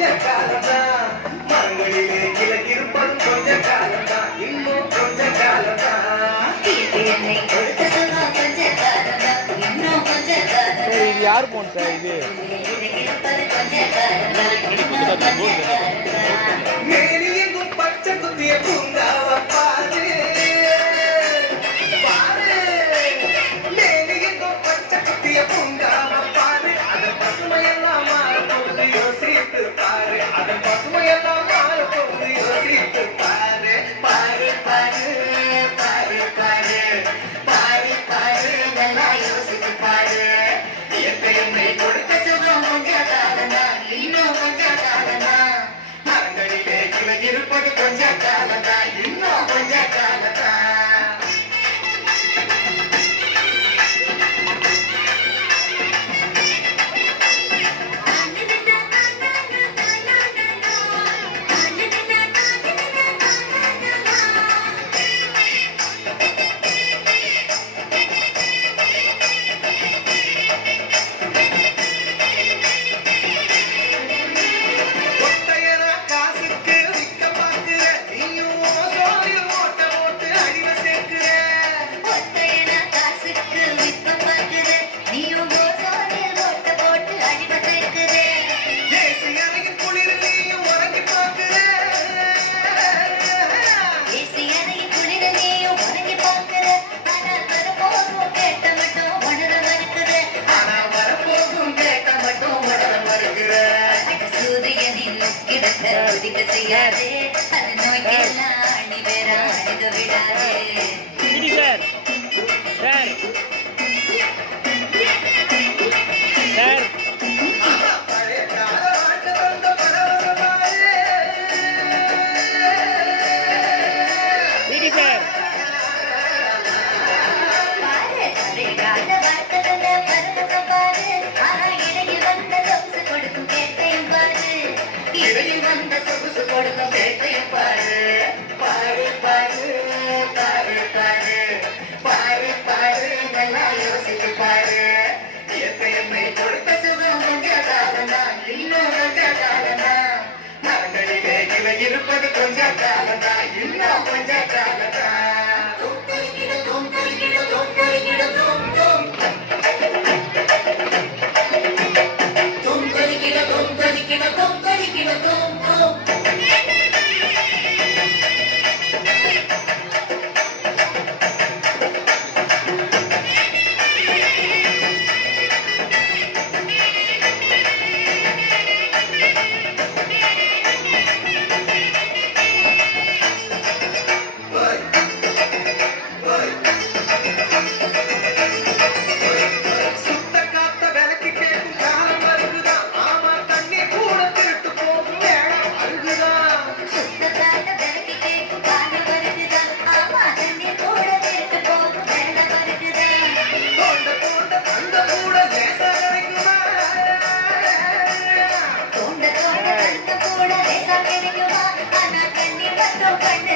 கொஞ்ச காலம்தான் மரங்களிலே கிழக்கிருப்பது இது? பூங்காவ பாரு பாரு மேலியங்கும் பச்சை குத்திய பூங்கா. இருப்பது கொஞ்ச காலதா இன்னும் கொஞ்ச காலதா செய்யாதே அது நோய்க்கெல்லாம் அணி வேற அணுக விடாதே பிடி சார் இருப்பது கொஞ்ச காலம்தான்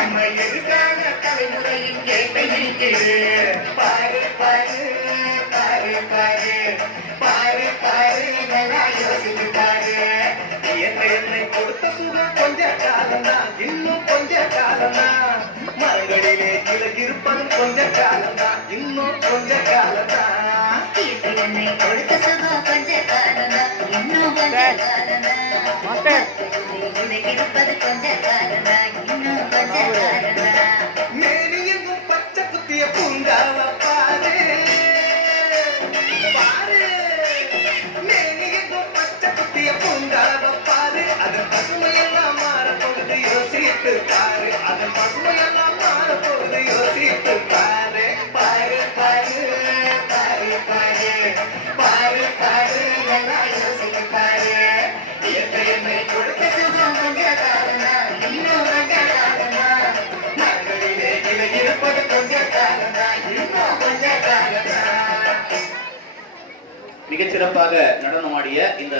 நம்ம எதிர்கால தலைமுறையின் கேட்டை நீக்கிடு. பாரு பாரு பாரு பாரு. பாரு பாரு நல்லா யோசித்து பாரு. இயற்கை கொடுத்த சுகம் கொஞ்ச காலம்தான் இன்னும் கொஞ்ச காலம்தான் மரங்களிலே கொஞ்ச காலம்தான் இன்னும் கொஞ்ச காலம்தான் இயற்கை என்னை கொடுத்த சுகம் கொஞ்ச காலம்தான் இன்னும் கொஞ்ச காலம்தான் மாஸ்டர். உனக்கு இருப்பது கொஞ்ச காலம்தான் அதன் பசுமையெல்லாம் மாறப்போகுது. யோசித்து பாரு. அதன் பசுமையெல்லாம் மாறப்போகுது. யோசித்து பாரு. பாரு பாரு பாரு பாரு. பாரு பாரு. யோசித்து பாரு. எத்தனை கொடுத்த சுகம் கொஞ்சம் மிகச்சிறப்பாக நடனமாடிய இந்த